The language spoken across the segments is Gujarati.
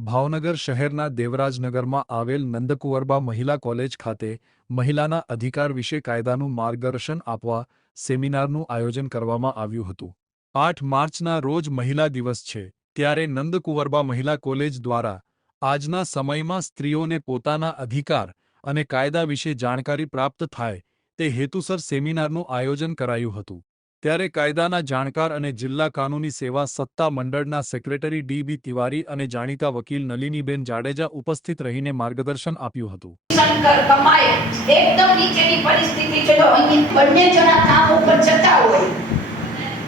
ભાવનગર શહેરના દેવરાજનગરમાં આવેલ નંદકુંવરબા મહિલા કોલેજ ખાતે મહિલાના અધિકાર વિશે કાયદાનું માર્ગદર્શન આપવા સેમિનારનું આયોજન કરવામાં આવ્યું હતું। 8 માર્ચના રોજ મહિલા દિવસ છે, ત્યારે નંદકુંવરબા મહિલા કોલેજ દ્વારા આજના સમયમાં સ્ત્રીઓને પોતાના અધિકાર અને કાયદા વિશે જાણકારી પ્રાપ્ત થાય તે હેતુસર સેમિનારનું આયોજન કરાયું હતું। ત્યારે કાયદાના જાણકાર અને જિલ્લા કાનૂની સેવા સત્તા મંડળના સેક્રેટરી ડી.બી. તિવારી અને જાણીતા વકીલ નલિનીબેન જાડેજા ઉપસ્થિત રહીને માર્ગદર્શન આપ્યું હતું। શંકર કમાય એકદમ નીચેની પરિસ્થિતિ છે, તો અહીં બંને જણા કામ ઉપર જતા હોય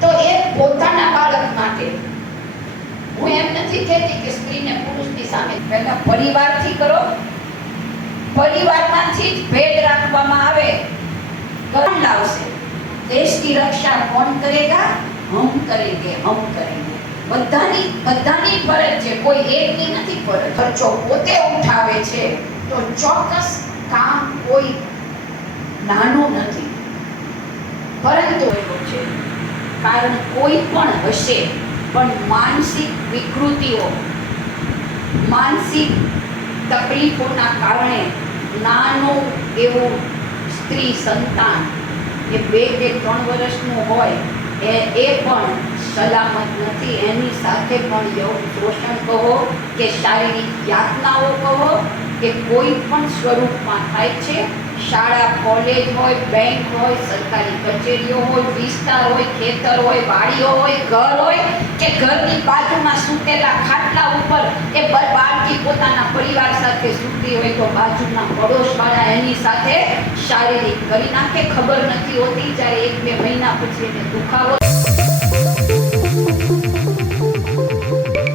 તો એ પોતાના બાળક માટે, હું એમ નથી કહેતી કે સ્ત્રીને પુરુષની સામે, પહેલા પરિવારથી કરો, પરિવારમાંથી જ ભેદ રાખવામાં આવે કોણ લાવશે? देश की रक्षा कौन करेगा? हम करेंगे, हम करेंगे। બધાની ફરજ છે, કોઈ એકની નથી ફરજ। ખર્ચો પોતે ઉઠાવે છે તો ચોક્કસ કામ કોઈ નાનું નથી, પરંતુ એવું છે કારણ કોઈ પણ હશે, પણ માનસિક વિકૃતિઓ, માનસિક તકલીફોના કારણે નાનું એવું સ્ત્રી સંતાન એ 2 કે 3 વર્ષનું હોય એ પણ સલામત નથી। એની સાથે પણ યૌન શોષણ કહો કે શારીરિક યાતનાઓ કહો કે કોઈ પણ સ્વરૂપમાં થાય છે। શાળા કોલેજ હોય, બેંક હોય, સરકારી કચેરીઓ હોય, વિસ્તાર હોય, ખેતર હોય, વાડીઓ હોય, ઘર હોય કે ઘરની બાજુમાં સૂતેલા ખાટલા ઉપર એ બાળકી પોતાના પરિવાર સાથે સૂતી હોય તો બાજુના પડોશવાળા એની સાથે શારીરિક કરી નાખે, ખબર નથી હોતી, જ્યારે 1-2 મહિના પછી એને દુખાવો